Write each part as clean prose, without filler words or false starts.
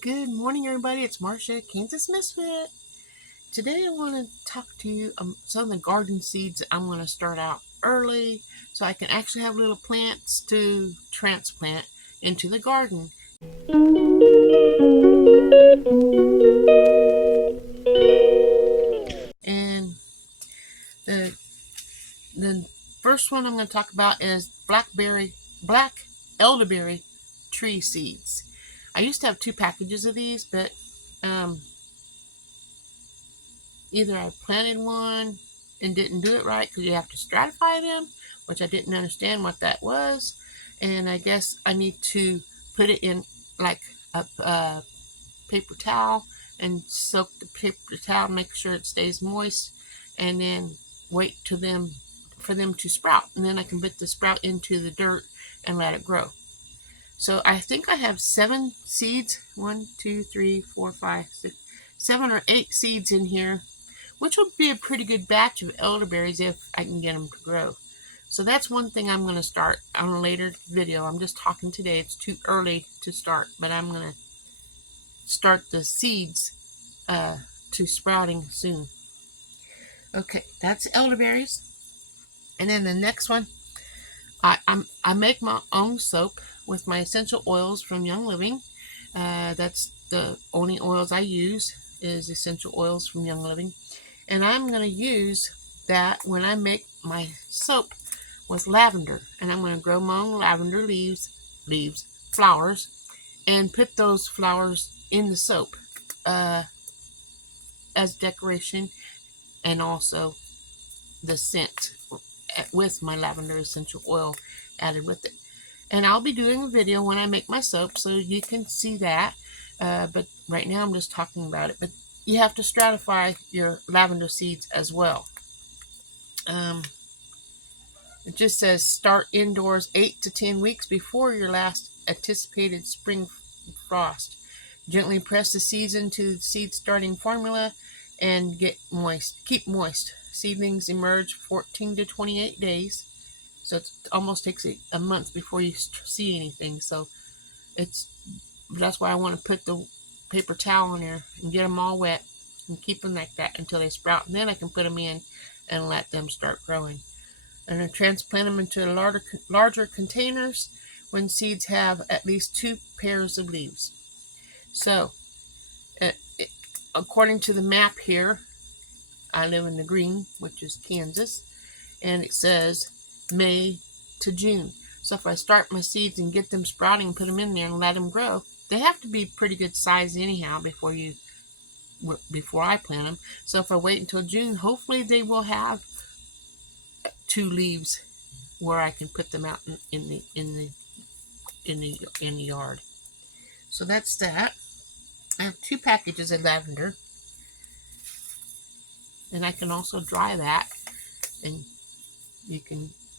Good morning, everybody. It's Marcia, Kansas Misfit. Today, I want to talk to you some of the garden seeds. I'm going to start out early so I can actually have little plants to transplant into the garden. And the the first one I'm going to talk about is black elderberry tree seeds. I used to have 2 packages of these, but um, either I planted one and didn't do it right because you have to stratify them, which I didn't understand what that was, and I guess I need to put it in like a paper towel and soak the paper towel, make sure it stays moist, and then wait for them to sprout, and then I can put the sprout into the dirt and let it grow. So I think I have 7 seeds, 1, 2, 3, 4, 5, 6, 7 or 8 seeds in here, which would be a pretty good batch of elderberries if I can get them to grow. So that's one thing I'm going to start on a later video. I'm just talking today. It's too early to start, but I'm going to start the seeds to sprouting soon. Okay, that's elderberries. And then the next one, I make my own soap with my essential oils from Young Living. That's the only oils I use is essential oils from Young Living. And I'm going to use that when I make my soap with lavender. And I'm going to grow my own lavender flowers, and put those flowers in the soap as decoration, and also the scent with my lavender essential oil added with it. And I'll be doing a video when I make my soap so you can see that. But right now I'm just talking about it. But you have to stratify your lavender seeds as well. It just says start indoors 8 to 10 weeks before your last anticipated spring frost. Gently press the seeds into the seed starting formula and get moist. Keep moist. Seedlings emerge 14 to 28 days. So it almost takes a month before you see anything. So that's why I want to put the paper towel in there and get them all wet and keep them like that until they sprout. And then I can put them in and let them start growing. And I transplant them into larger containers when seeds have at least 2 pairs of leaves. So, according to the map here, I live in the green, which is Kansas, and it says May to June. So if I start my seeds and get them sprouting, put them in there and let them grow, they have to be pretty good size anyhow before I plant them. So if I wait until June, hopefully they will have 2 leaves where I can put them out in the yard. So that's that. I have 2 packages of lavender, and I can also dry that, and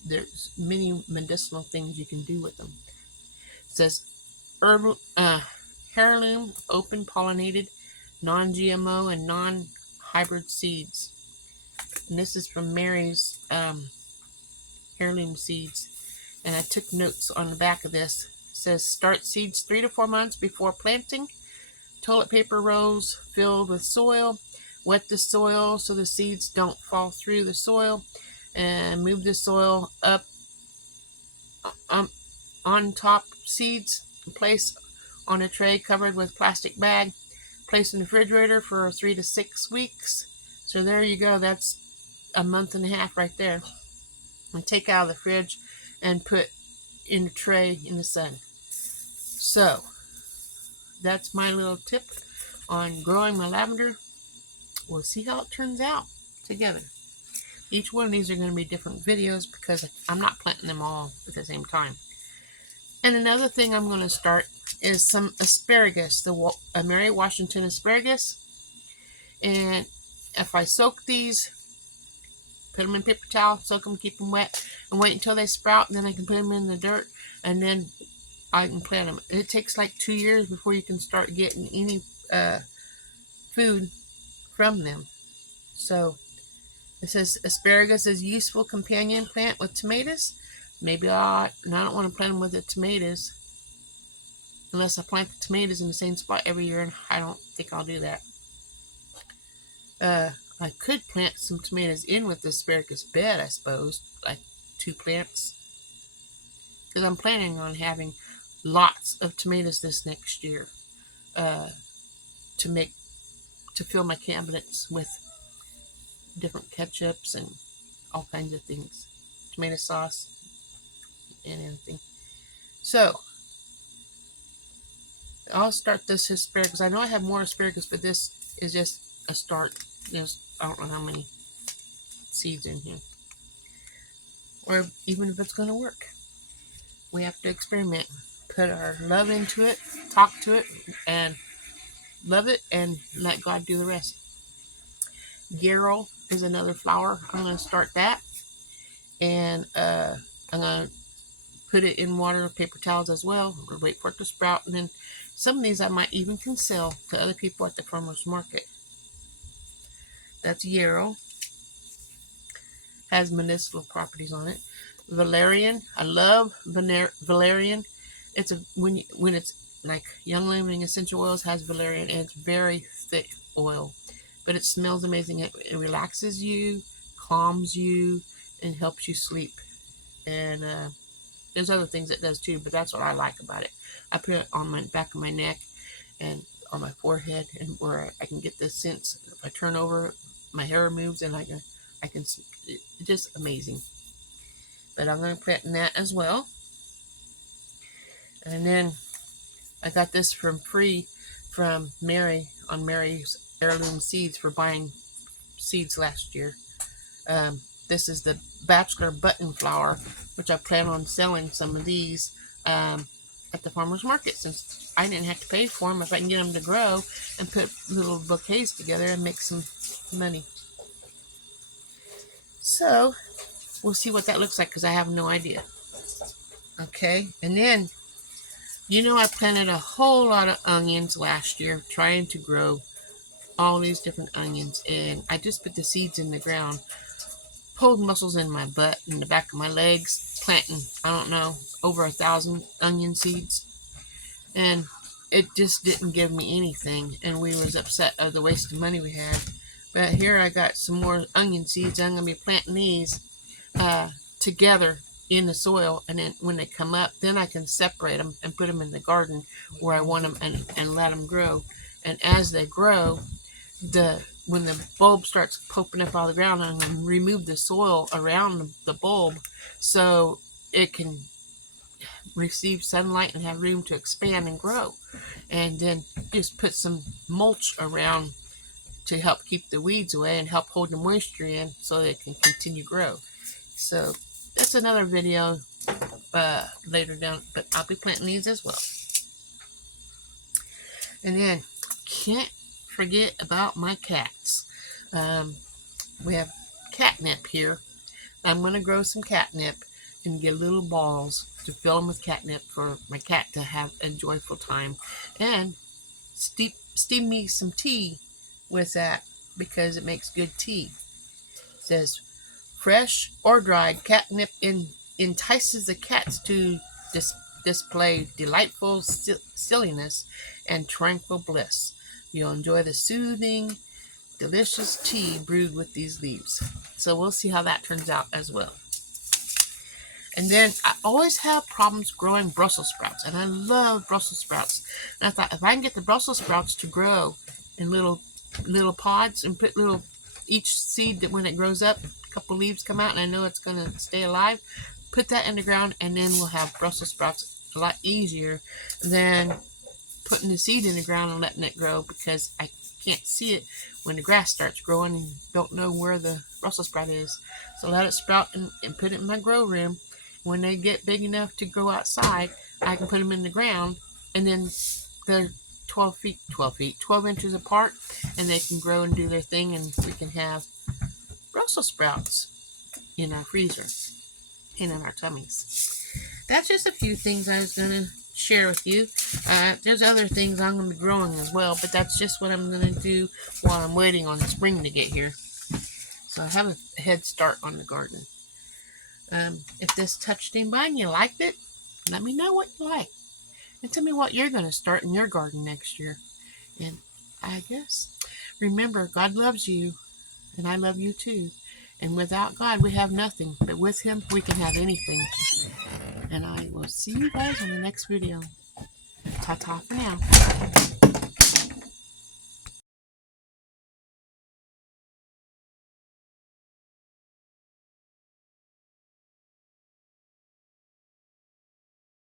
there's many medicinal things you can do with them. It says heirloom, open pollinated, non-GMO and non-hybrid seeds. And this is from Mary's heirloom seeds. And I took notes on the back of this. It says start seeds 3 to 4 months before planting. Toilet paper rolls filled with soil. Wet the soil so the seeds don't fall through the soil. And move the soil up on top seeds. Place on a tray covered with plastic bag. Place in the refrigerator for 3 to 6 weeks. So there you go. That's a month and a half right there. And take out of the fridge and put in a tray in the sun. So that's my little tip on growing my lavender. We'll see how it turns out together. Each one of these are going to be different videos because I'm not planting them all at the same time. And another thing I'm going to start is some asparagus, the Mary Washington asparagus. And if I soak these, put them in paper towel, soak them, keep them wet, and wait until they sprout, and then I can put them in the dirt, and then I can plant them. It takes like 2 years before you can start getting any food from them. So it says asparagus is a useful companion plant with tomatoes. Maybe I don't want to plant them with the tomatoes. unless I plant the tomatoes in the same spot every year, and I don't think I'll do that. I could plant some tomatoes in with the asparagus bed, I suppose, like 2 plants, because I'm planning on having lots of tomatoes this next year, uh, to make to fill my cabinets with different ketchups and all kinds of things, tomato sauce and everything. So I'll start this asparagus. I know I have more asparagus, but this is just a start. There's, I don't know how many seeds in here, or even if it's going to work. We have to experiment, put our love into it, talk to it, and love it, and let God do the rest. Yarrow is another flower. I'm going to start that, and I'm going to put it in water or paper towels as well, or wait for it to sprout. And then some of these I might even can sell to other people at the farmer's market. That's yarrow. Has medicinal properties on it. Valerian. I love valerian. It's when it's like young living essential oils, has valerian, and it's very thick oil, but it smells amazing. It relaxes you, calms you, and helps you sleep. And there's other things it does too, but that's what I like about it. I put it on my back of my neck and on my forehead, and where I can get the scents. If I turn over, my hair moves, and I can it's just amazing. But I'm going to put in that as well. And then I got this from free from Mary on Mary's Heirloom Seeds for buying seeds last year. This is the Bachelor Button Flower, which I plan on selling some of these at the farmer's market, since I didn't have to pay for them. If I can get them to grow and put little bouquets together and make some money. So we'll see what that looks like, because I have no idea. Okay, and then, I planted a whole lot of onions last year, trying to grow all these different onions, and I just put the seeds in the ground, pulled muscles in my butt and the back of my legs, planting, I don't know, over 1,000 onion seeds, and it just didn't give me anything, and we was upset of the waste of money we had. But here I got some more onion seeds. I'm going to be planting these together in the soil, and then when they come up, then I can separate them and put them in the garden where I want them, and let them grow. And as they grow, when the bulb starts poking up out of the ground, I'm going to remove the soil around the bulb so it can receive sunlight and have room to expand and grow. And then just put some mulch around to help keep the weeds away and help hold the moisture in so they can continue to grow. So that's another video later down, but I'll be planting these as well. And then can't forget about my cats. We have catnip here. I'm going to grow some catnip and get little balls to fill them with catnip for my cat to have a joyful time, and steam me some tea with that, because it makes good tea. It says fresh or dried catnip entices the cats to display delightful silliness and tranquil bliss. You'll enjoy the soothing, delicious tea brewed with these leaves. So we'll see how that turns out as well. And then I always have problems growing Brussels sprouts, and I love Brussels sprouts. And I thought, if I can get the Brussels sprouts to grow in little pods, and put each seed, that when it grows up, a couple leaves come out, and I know it's going to stay alive, put that in the ground, and then we'll have Brussels sprouts a lot easier than putting the seed in the ground and letting it grow, because I can't see it when the grass starts growing and don't know where the Brussels sprout is. So let it sprout and put it in my grow room. When they get big enough to grow outside, I can put them in the ground, and then they're 12 inches apart, and they can grow and do their thing, and we can have Brussels sprouts in our freezer and in our tummies. That's just a few things I was going to share with you. There's other things I'm going to be growing as well, but that's just what I'm going to do while I'm waiting on spring to get here. So I have a head start on the garden. If this touched anybody and you liked it, let me know what you like. And tell me what you're going to start in your garden next year. And I guess, remember, God loves you, and I love you too. And without God, we have nothing. But with Him, we can have anything. And I will see you guys on the next video. Ta-ta for now.